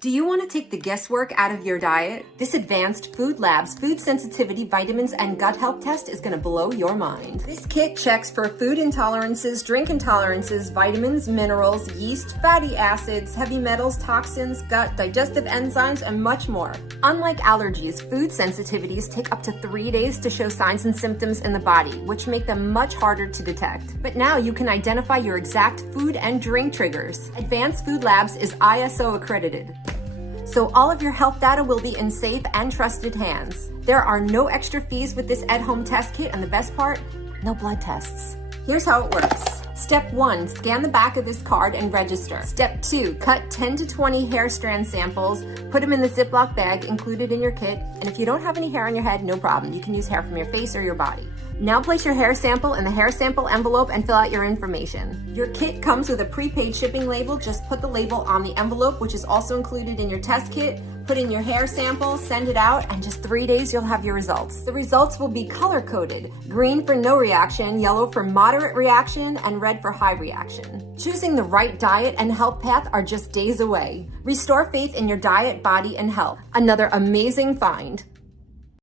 Do you want to take the guesswork out of your diet? This Advanced Food Labs food sensitivity, vitamins, and gut health test is going to blow your mind. This kit checks for food intolerances, drink intolerances, vitamins, minerals, yeast, fatty acids, heavy metals, toxins, gut, digestive enzymes, and much more. Unlike allergies, food sensitivities take up to 3 days to show signs and symptoms in the body, which make them much harder to detect. But now you can identify your exact food and drink triggers. Advanced Food Labs is ISO accredited, so all of your health data will be in safe and trusted hands. There are no extra fees with this at-home test kit, and the best part, no blood tests. Here's how it works. Step 1, scan the back of this card and register. Step 2, cut 10 to 20 hair strand samples, put them in the Ziploc bag included in your kit, and if you don't have any hair on your head, no problem. You can use hair from your face or your body. Now place your hair sample in the hair sample envelope and fill out your information. Your kit comes with a prepaid shipping label. Just put the label on the envelope, which is also included in your test kit. Put in your hair sample, send it out, and just 3 days you'll have your results. The results will be color-coded: green for no reaction, yellow for moderate reaction, and red for high reaction. Choosing the right diet and health path are just days away. Restore faith in your diet, body, and health. Another amazing find.